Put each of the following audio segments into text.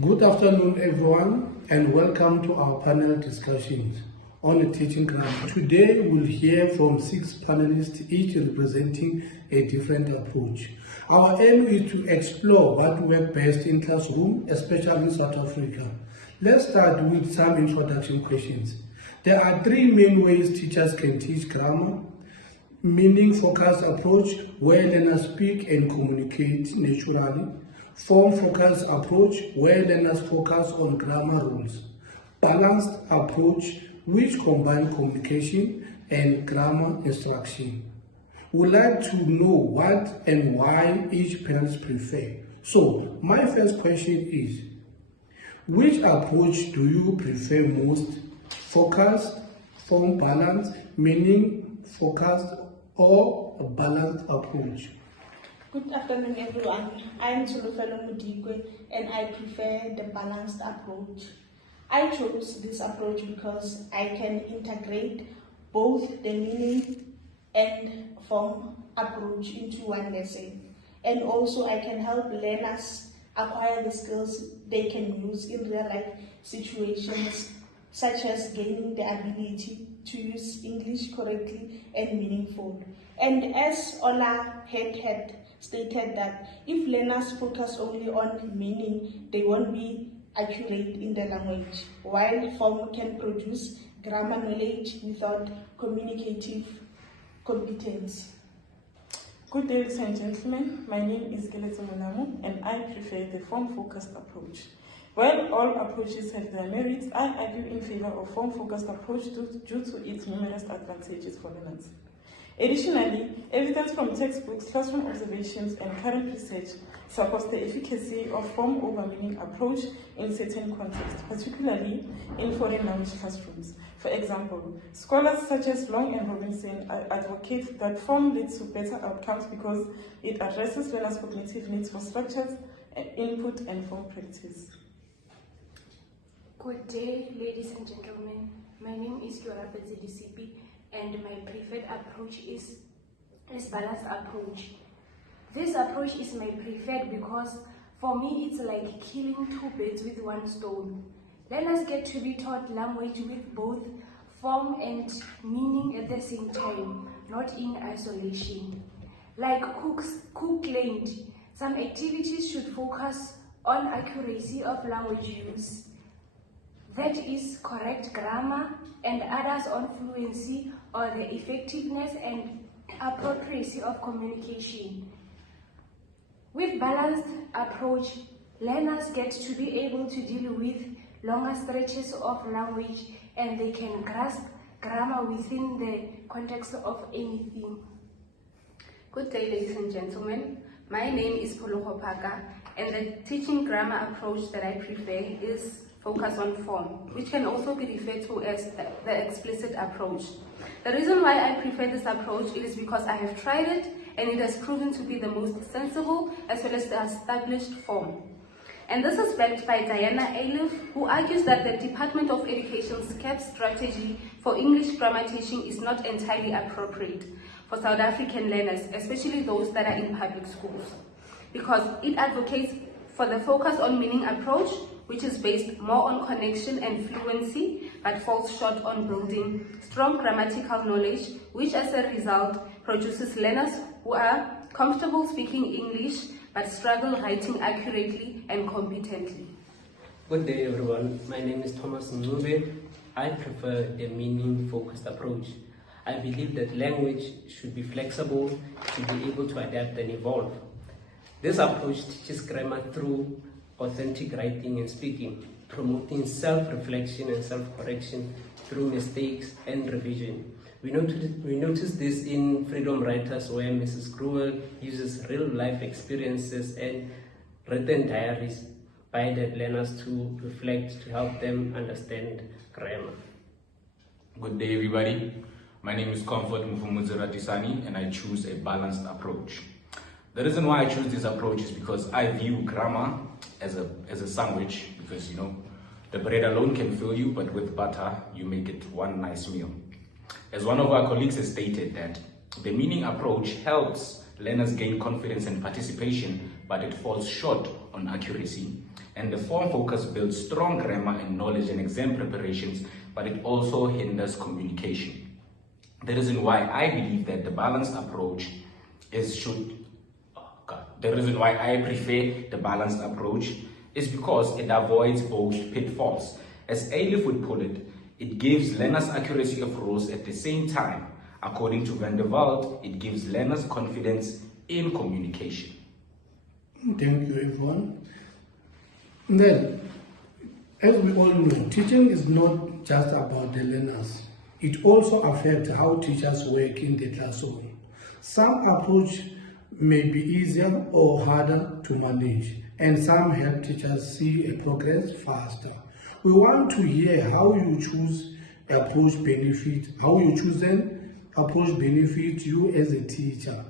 Good afternoon, everyone, and welcome to our panel discussions on teaching grammar. Today, we'll hear from 6 panelists, each representing a different approach. Our aim is to explore what works best in classroom, especially in South Africa. Let's start with some introduction questions. There are 3 main ways teachers can teach grammar: meaning-focused approach, where learners speak and communicate naturally; form-focused approach, where learners focus on grammar rules; balanced approach, which combine communication and grammar instruction. We'd like to know what and why each parent prefer. So, my first question is, which approach do you prefer most? Focused, form balanced, meaning focused, or a balanced approach? Good afternoon, everyone. I am Tulufelo Mudigwe, and I prefer the balanced approach. I chose this approach because I can integrate both the meaning and form approach into one lesson. And also I can help learners acquire the skills they can use in real life situations, such as gaining the ability to use English correctly and meaningful. And as Ola had stated that if learners focus only on meaning, they won't be accurate in the language, while form can produce grammar knowledge without communicative competence. Good day, ladies and gentlemen. My name is Gelete Molamu, and I prefer the form-focused approach. While all approaches have their merits, I argue in favor of form-focused approach due to its numerous advantages for learners. Additionally, evidence from textbooks, classroom observations, and current research supports the efficacy of form over meaning approach in certain contexts, particularly in foreign language classrooms. For example, scholars such as Long and Robinson advocate that form leads to better outcomes because it addresses learners' cognitive needs for structured input and form practice. Good day, ladies and gentlemen. My name is Kiora Disipi, and my preferred approach is balanced approach. This approach is my preferred because for me it's like killing 2 birds with 1 stone. Learners get to be taught language with both form and meaning at the same time, not in isolation. Like Cook claimed, some activities should focus on accuracy of language use, that is correct grammar, and others on fluency or the effectiveness and appropriacy of communication. With balanced approach, learners get to be able to deal with longer stretches of language, and they can grasp grammar within the context of anything. Good day, ladies and gentlemen. My name is Polo Paka, and the teaching grammar approach that I prefer is focus on form, which can also be referred to as the explicit approach. The reason why I prefer this approach is because I have tried it and it has proven to be the most sensible as well as the established form. And this is backed by Diana Aliff, who argues that the Department of Education's CAP strategy for English grammar teaching is not entirely appropriate for South African learners, especially those that are in public schools, because it advocates for the focus on meaning approach, which is based more on connection and fluency, but falls short on building strong grammatical knowledge, which as a result produces learners who are comfortable speaking English, but struggle writing accurately and competently. Good day, everyone. My name is Thomas Ngube. I prefer a meaning-focused approach. I believe that language should be flexible to be able to adapt and evolve. This approach teaches grammar through authentic writing and speaking, promoting self-reflection and self-correction through mistakes and revision. We notice this in Freedom Writers, where Mrs. Gruwell uses real-life experiences and written diaries by the learners to reflect, to help them understand grammar. Good day, everybody. My name is Comfort Mufumuzera Tisani, and I choose a balanced approach. The reason why I choose this approach is because I view grammar as a sandwich, because the bread alone can fill you, but with butter you make it one nice meal. As one of our colleagues has stated, that the meaning approach helps learners gain confidence and participation, but it falls short on accuracy. And the form focus builds strong grammar and knowledge and exam preparations, but it also hinders communication. The reason why I believe that the balanced approach the reason why I prefer the balanced approach is because it avoids both pitfalls. As Ailif would put it, it gives learners accuracy of rules at the same time. According to Van der Waalt, it gives learners confidence in communication. Thank you, everyone. Then, as we all know, teaching is not just about the learners. It also affects how teachers work in the classroom. Some approach may be easier or harder to manage, and some help teachers see a progress faster. We want to hear how you choose approach benefit you as a teacher.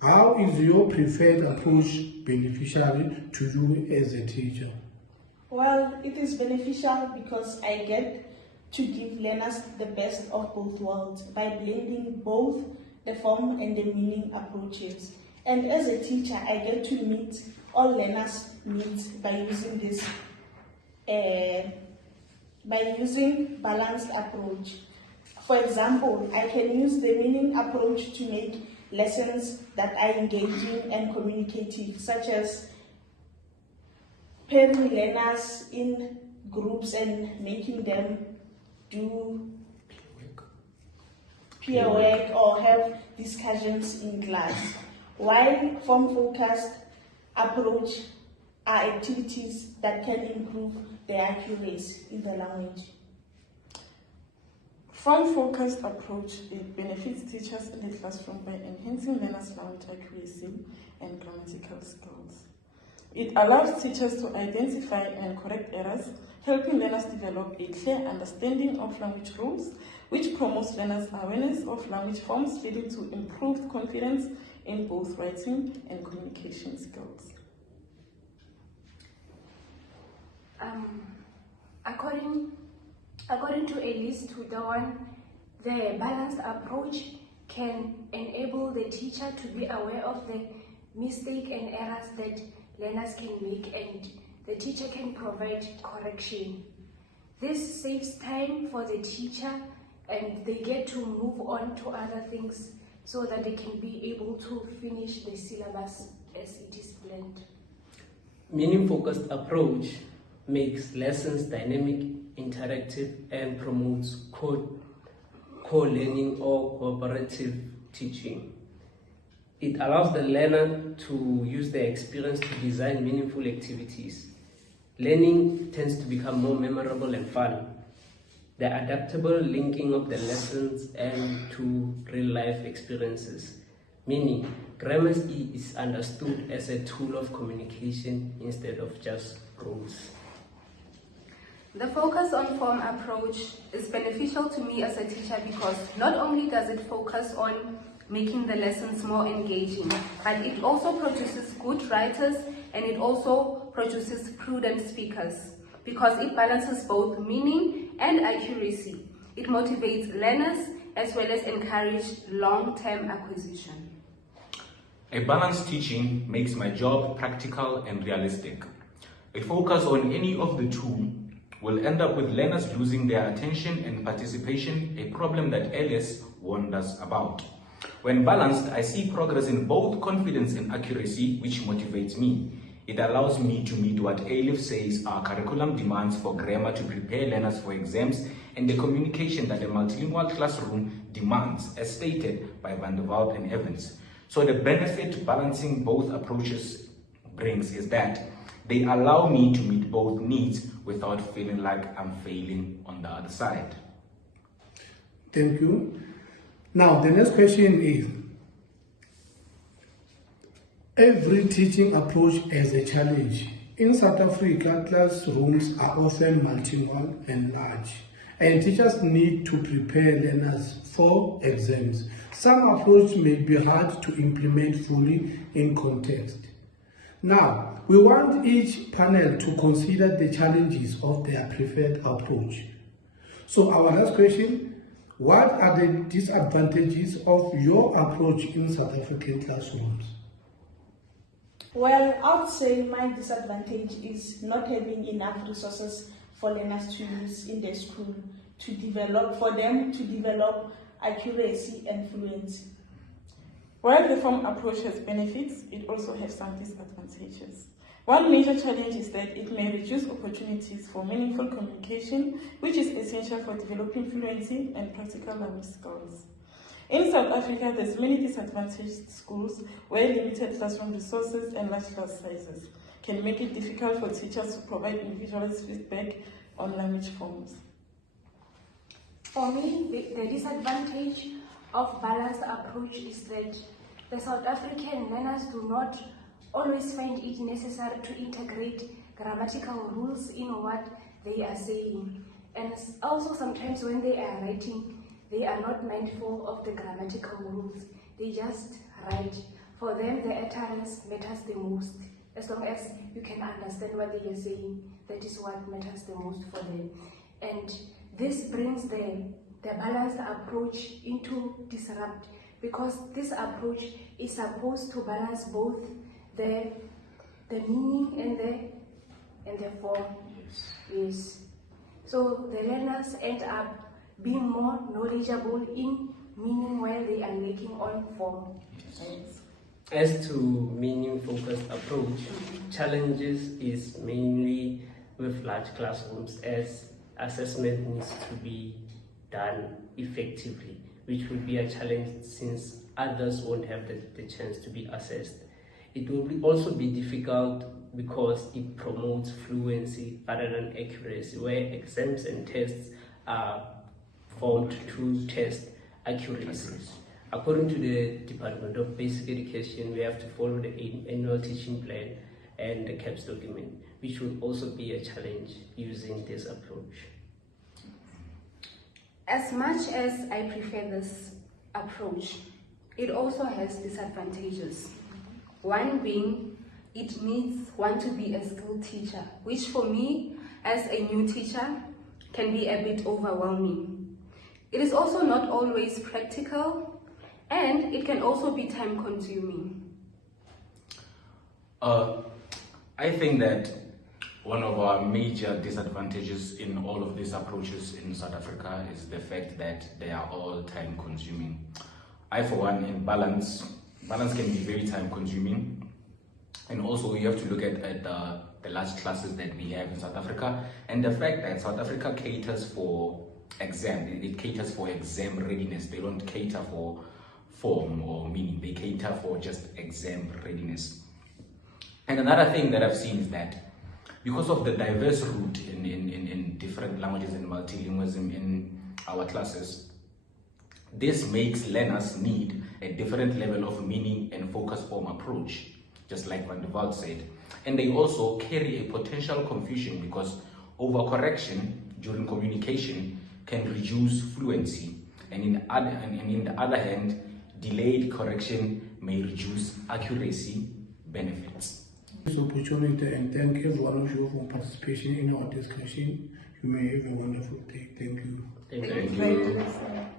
How is your preferred approach beneficial to you as a teacher? Well, it is beneficial because I get to give learners the best of both worlds by blending both the form and the meaning approaches. And as a teacher, I get to meet all learners' needs by using balanced approach. For example, I can use the meaning approach to make lessons that are engaging and communicative, such as pairing learners in groups and making them do peer work or have discussions in class. While form-focused approach are activities that can improve the accuracy in the language. Form-focused approach, it benefits teachers in the classroom by enhancing learners' language accuracy and grammatical skills. It allows teachers to identify and correct errors, helping learners develop a clear understanding of language rules, which promotes learners' awareness of language forms, leading to improved confidence in both writing and communication skills. According to Elise Tudawan, the balanced approach can enable the teacher to be aware of the mistakes and errors that learners can make, and the teacher can provide correction. This saves time for the teacher, and they get to move on to other things so that they can be able to finish the syllabus as it is planned. Meaning-focused approach makes lessons dynamic, interactive, and promotes co-learning or cooperative teaching. It allows the learner to use their experience to design meaningful activities. Learning tends to become more memorable and fun. The adaptable linking of the lessons and to real-life experiences, meaning grammar is understood as a tool of communication instead of just rules. The focus on form approach is beneficial to me as a teacher because not only does it focus on making the lessons more engaging, but it also produces good writers and it also produces prudent speakers because it balances both meaning and accuracy. It motivates learners as well as encourages long-term acquisition. A balanced teaching makes my job practical and realistic. A focus on any of the two will end up with learners losing their attention and participation, a problem that Alice warned us about. When balanced, I see progress in both confidence and accuracy, which motivates me. It allows me to meet what Alif says are curriculum demands for grammar to prepare learners for exams and the communication that a multilingual classroom demands, as stated by Van der Waalt and Evans. So the benefit balancing both approaches brings is that they allow me to meet both needs without feeling like I'm failing on the other side. Thank you. Now, the next question is, every teaching approach has a challenge. In South Africa, classrooms are often multilingual and large, and teachers need to prepare learners for exams. Some approaches may be hard to implement fully in context. Now, we want each panel to consider the challenges of their preferred approach. So our last question, what are the disadvantages of your approach in South African classrooms? Well, I would say my disadvantage is not having enough resources for learners to use in their school for them to develop accuracy and fluency. While the form approach has benefits, it also has some disadvantages. One major challenge is that it may reduce opportunities for meaningful communication, which is essential for developing fluency and practical language skills. In South Africa, there's many disadvantaged schools where limited classroom resources and large class sizes can make it difficult for teachers to provide individualized feedback on language forms. For me, the disadvantage of balanced approach is that the South African learners do not always find it necessary to integrate grammatical rules in what they are saying. And also sometimes when they are writing, they are not mindful of the grammatical rules. They just write. For them, the utterance matters the most. As long as you can understand what they are saying, that is what matters the most for them. And this brings the balanced approach into disrupt, because this approach is supposed to balance both the meaning and the form. Yes. So the learners end up being more knowledgeable in meaning while they are lacking on form. Yes. As to meaning-focused approach, challenges is mainly with large classrooms, as assessment needs to be done effectively, which will be a challenge since others won't have the chance to be assessed. It will also be difficult because it promotes fluency rather than accuracy, where exams and tests are formed to test accuracies. According to the Department of Basic Education, we have to follow the annual teaching plan and the CAPS document, which will also be a challenge using this approach. As much as I prefer this approach, it also has disadvantages. One being, it needs one to be a skilled teacher, which for me, as a new teacher, can be a bit overwhelming. It is also not always practical, and it can also be time consuming. I think that one of our major disadvantages in all of these approaches in South Africa is the fact that they are all time consuming. I, for one, in balance can be very time consuming. And also you have to look at the large classes that we have in South Africa, and the fact that South Africa caters for exam. It caters for exam readiness. They don't cater for form or meaning. They cater for just exam readiness. And another thing that I've seen is that because of the diverse route in different languages and multilingualism in our classes, this makes learners need a different level of meaning and focus form approach, just like Van der Walt said. And they also carry a potential confusion because overcorrection during communication can reduce fluency, and in the other hand, delayed correction may reduce accuracy benefits. This opportunity, and thank everyone of you for participation in our discussion. You may have a wonderful day. Thank you. Thank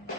you.